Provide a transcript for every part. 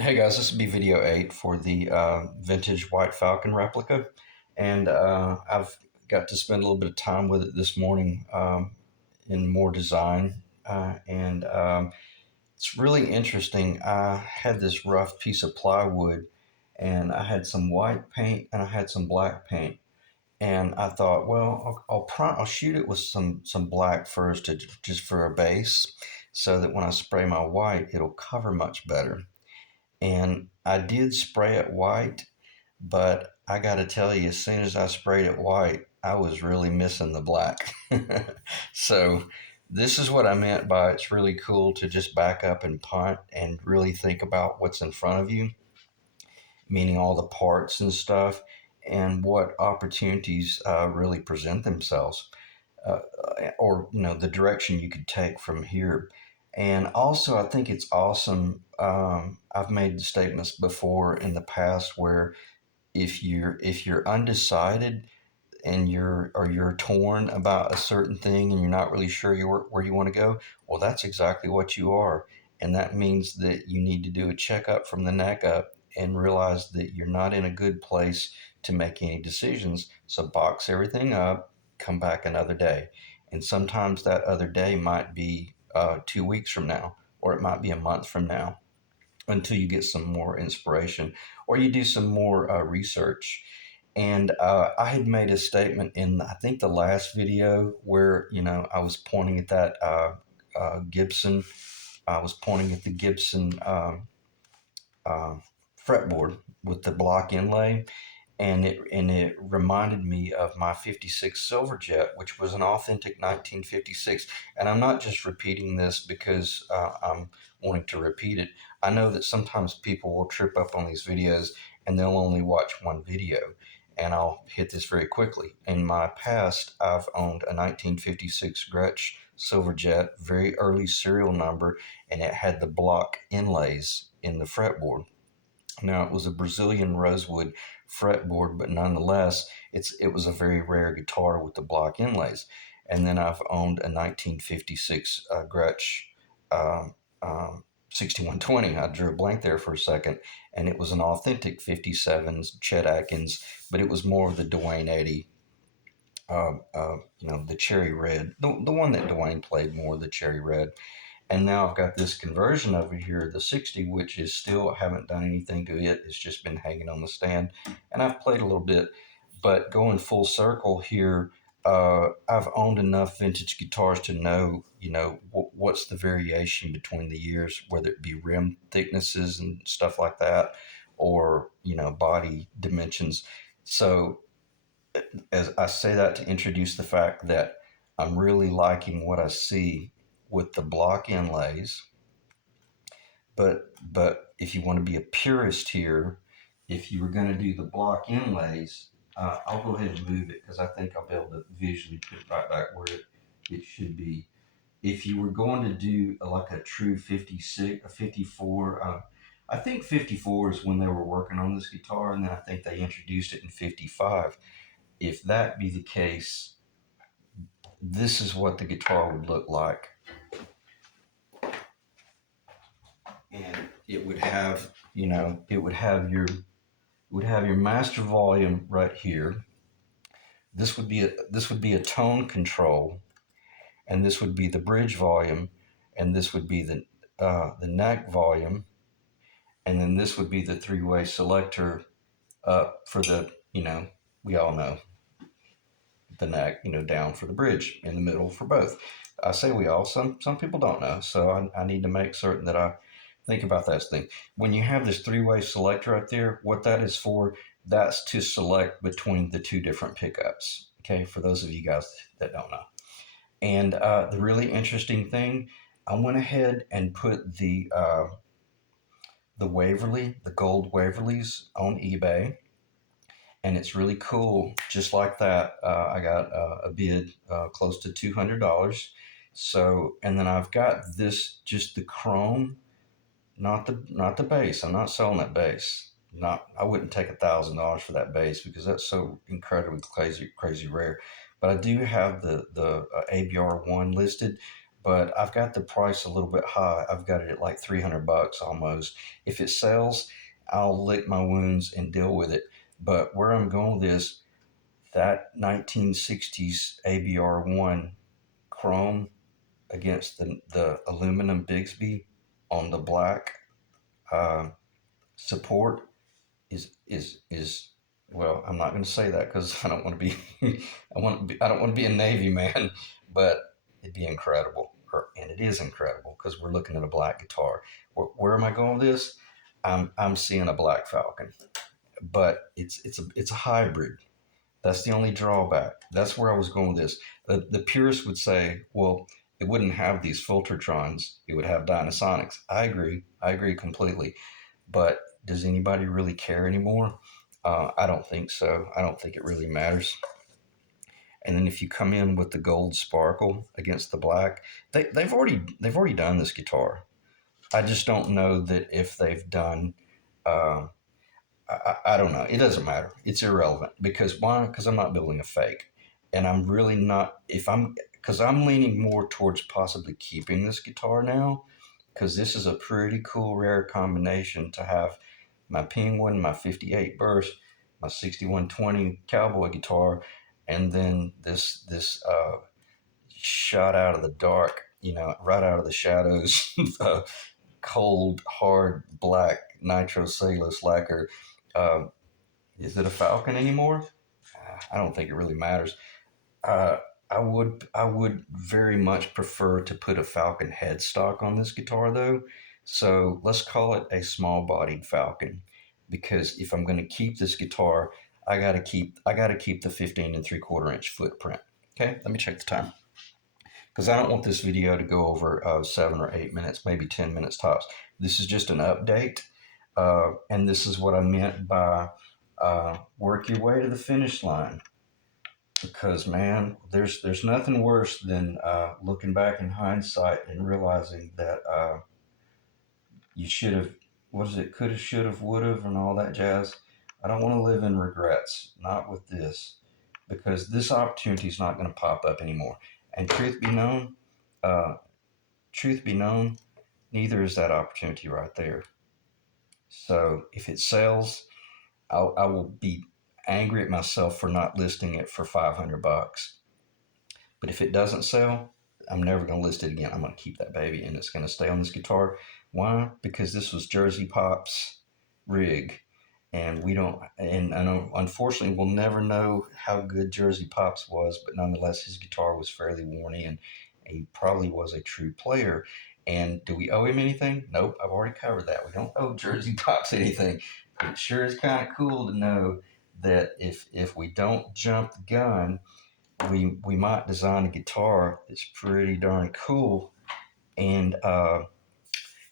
Hey guys, this will be video 8 for the vintage white Falcon replica, and I've got to spend a little bit of time with it this morning in more design, and it's really interesting. I had this rough piece of plywood, and I had some white paint and I had some black paint, and I thought, well, I'll shoot it with some black first just for a base, so that when I spray my white, it'll cover much better. And I did spray it white, but I got to tell you, as soon as I sprayed it white, I was really missing the black. So, this is what I meant by it's really cool to just back up and punt and really think about what's in front of you, meaning all the parts and stuff, and what opportunities really present themselves, uh, or the direction you could take from here. And also, I think it's awesome. I've made statements before in the past where if you're undecided and you're torn about a certain thing and you're not really sure where you want to go, well, that's exactly what you are, and that means that you need to do a checkup from the neck up and realize that you're not in a good place to make any decisions. So box everything up, come back another day, and sometimes that other day might be 2 weeks from now, or it might be a month from now, until you get some more inspiration or you do some more research. And I had made a statement in, I think, the last video where, I was pointing at that Gibson. I was pointing at the Gibson uh, fretboard with the block inlay, and it reminded me of my '56 Silverjet, which was an authentic 1956. And I'm not just repeating this because I'm wanting to repeat it. I know that sometimes people will trip up on these videos and they'll only watch one video. And I'll hit this very quickly. In my past, I've owned a 1956 Gretsch Silverjet, very early serial number, and it had the block inlays in the fretboard. Now, it was a Brazilian rosewood fretboard, but nonetheless, it was a very rare guitar with the block inlays. And then I've owned a 1956 Gretsch um, 6120. I drew a blank there for a second, and it was an authentic 57's Chet Atkins, but it was more of the Dwayne Eddy, the cherry red, the one that Dwayne played more, the cherry red. And now I've got this conversion over here, the 60, which is still, I haven't done anything to it. It's just been hanging on the stand. And I've played a little bit, but going full circle here, I've owned enough vintage guitars to know, what's the variation between the years, whether it be rim thicknesses and stuff like that, or, body dimensions. So as I say that to introduce the fact that I'm really liking what I see with the block inlays. But if you want to be a purist here, if you were going to do the block inlays, I'll go ahead and move it because I think I'll be able to visually put it right back where it should be. If you were going to do like a true 56, a 54, I think 54 is when they were working on this guitar, and then I think they introduced it in 55. If that be the case, this is what the guitar would look like. And it would have, it would have your master volume right here. This would be a tone control, and this would be the bridge volume, and this would be the neck volume, and then this would be the three-way selector for the, we all know the neck, down for the bridge, in the middle for both. I say we all. Some people don't know, so I need to make certain that I think about that thing. When you have this three-way selector right there, what that is for, that's to select between the two different pickups. Okay, for those of you guys that don't know. And the really interesting thing, I went ahead and put the Waverly, the gold Waverlys on eBay, and it's really cool. Just like that, I got a bid close to $200. So, and then I've got this, just the chrome, not the base. I'm not selling that base. Not, I wouldn't take $1,000 for that base because that's so incredibly crazy rare. But I do have the ABR one listed, but I've got the price a little bit high. I've got it at like 300 bucks almost. If it sells, I'll lick my wounds and deal with it. But where I'm going with this, that 1960s ABR1 chrome against the aluminum Bigsby on the black uh, support is well, I'm not going to say that because I don't want to be I don't want to be a Navy man, but it'd be incredible, and it is incredible because we're looking at a black guitar. Where am I going with this? I'm seeing a black Falcon, but it's a hybrid. That's the only drawback. That's where I was going with this. The purists would say, well, it wouldn't have these Filtertrons. It would have Dynasonics. I agree. I agree completely. But does anybody really care anymore? I don't think so. I don't think it really matters. And then if you come in with the gold sparkle against the black, they've already done this guitar. I just don't know that if they've done. Uh, I don't know. It doesn't matter. It's irrelevant because why? Because I'm not building a fake, and I'm really not. If I'm because I'm leaning more towards possibly keeping this guitar now because this is a pretty cool rare combination to have my Penguin, my 58 burst, my 6120 cowboy guitar, and then this shot out of the dark, right out of the shadows, cold, hard, black nitro cellulose lacquer. Uh, is it a Falcon anymore? I don't think it really matters. Uh, I would very much prefer to put a Falcon headstock on this guitar though. So let's call it a small bodied Falcon because if I'm going to keep this guitar, I gotta keep the 15 3/4 inch footprint. Okay, let me check the time because I don't want this video to go over 7 or 8 minutes, maybe 10 minutes tops. This is just an update, and this is what I meant by work your way to the finish line because man, there's nothing worse than looking back in hindsight and realizing that you should have, what is it, could have, should have, would have, and all that jazz. I don't want to live in regrets, not with this, because this opportunity is not going to pop up anymore. And uh, truth be known, neither is that opportunity right there. So if it sells, I will be angry at myself for not listing it for 500 bucks. But if it doesn't sell, I'm never going to list it again. I'm going to keep that baby and it's going to stay on this guitar. Why? Because this was Jersey Pop's rig. And we don't, and I know, unfortunately, we'll never know how good Jersey Pop's was, but nonetheless, his guitar was fairly worn in. He probably was a true player. And do we owe him anything? Nope, I've already covered that. We don't owe Jersey Pop's anything. But it sure is kind of cool to know that if we don't jump the gun, we might design a guitar that's pretty darn cool and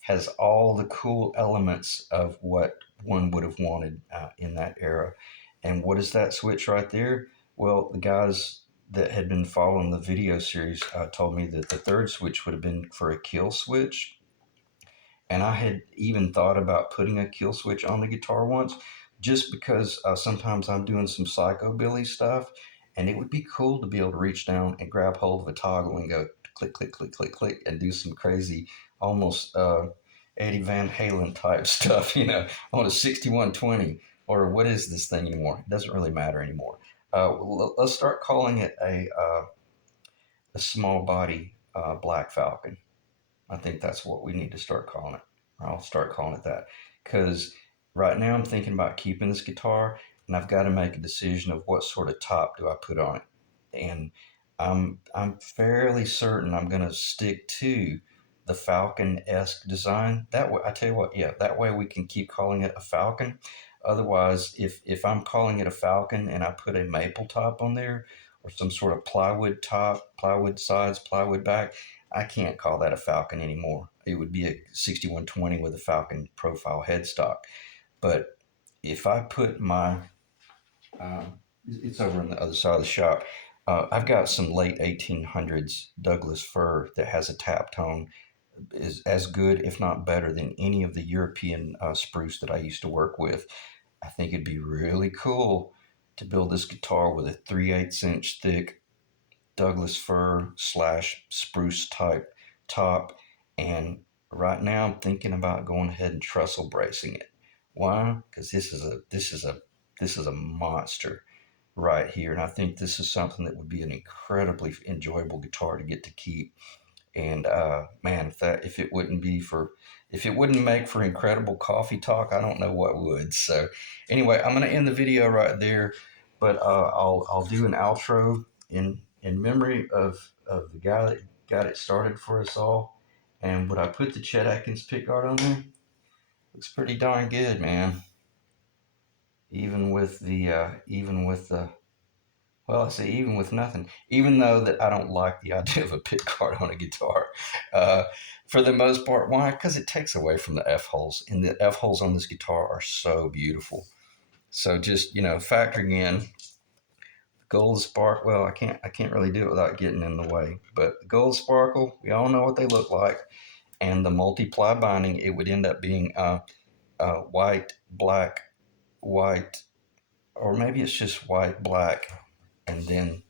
has all the cool elements of what one would have wanted in that era. And what is that switch right there? Well, the guys that had been following the video series told me that the third switch would have been for a kill switch, and I had even thought about putting a kill switch on the guitar once, just because sometimes I'm doing some psychobilly stuff, and it would be cool to be able to reach down and grab hold of a toggle and go click, click, click, click, click, and do some crazy, almost Eddie Van Halen type stuff, on a 6120. Or what is this thing anymore? It doesn't really matter anymore. Let's start calling it a small body Black Falcon. I think that's what we need to start calling it. I'll start calling it that because right now I'm thinking about keeping this guitar, and I've got to make a decision of what sort of top do I put on it. And I'm fairly certain I'm going to stick to the Falcon-esque design. That way, I tell you what, yeah, that way we can keep calling it a Falcon. Otherwise, if I'm calling it a Falcon and I put a maple top on there or some sort of plywood top, plywood sides, plywood back, I can't call that a Falcon anymore. It would be a 6120 with a Falcon profile headstock. But if I put my, uh, it's over on the other side of the shop. I've got some late 1800s Douglas fir that has a tap tone is as good, if not better, than any of the European spruce that I used to work with. I think it'd be really cool to build this guitar with a 3/8 inch thick Douglas fir slash spruce type top, and right now I'm thinking about going ahead and trestle bracing it. Why? Because this is a monster right here, and I think this is something that would be an incredibly enjoyable guitar to get to keep. And man, if it wouldn't make for incredible coffee talk, I don't know what would. So anyway, I'm gonna end the video right there, but I'll do an outro in memory of the guy that got it started for us all. And would I put the Chet Atkins pickguard on there? Looks pretty darn good, man. Even with the well, I say even with nothing. Even though that I don't like the idea of a pick guard on a guitar, uh, for the most part. Why? Because it takes away from the F holes, and the F holes on this guitar are so beautiful. So just factoring in gold spark. Well, I can't really do it without getting in the way. But the gold sparkle, we all know what they look like, and the multiply binding, it would end up being white, black, white, or maybe it's just white, black, and then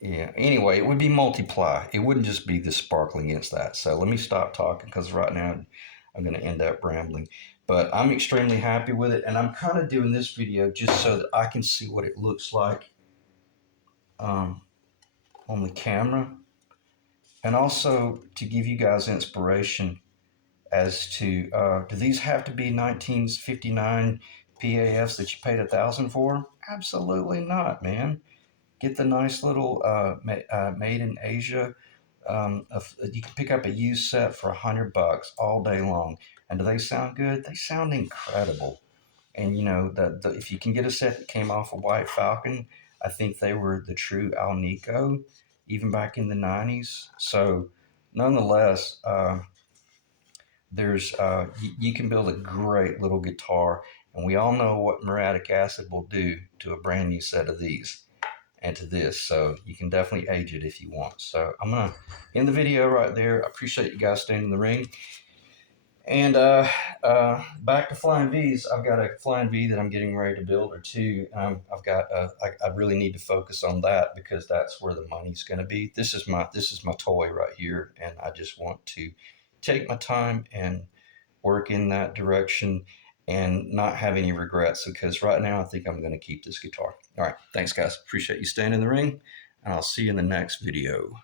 yeah. Anyway, it would be multiply. It wouldn't just be the sparkling against that. So let me stop talking because right now I'm going to end up rambling. But I'm extremely happy with it, and I'm kind of doing this video just so that I can see what it looks like um, on the camera, and also to give you guys inspiration as to do these have to be 1959 PAFs that you paid $1,000 for? Absolutely not, man. Get the nice little made in Asia. You can pick up a used set for $100 all day long. And do they sound good? They sound incredible. And if you can get a set that came off a White Falcon, I think they were the true Alnico, even back in the '90s. So, nonetheless, you can build a great little guitar, and we all know what muriatic acid will do to a brand new set of these and to this. So you can definitely age it if you want. So I'm going to end the video right there. I appreciate you guys staying in the ring. And back to Flying V's. I've got a Flying V that I'm getting ready to build, or two. I really need to focus on that because that's where the money's going to be. This is my toy right here, and I just want to take my time and work in that direction and not have any regrets, because right now I think I'm going to keep this guitar. All right. Thanks, guys. Appreciate you staying in the ring, and I'll see you in the next video.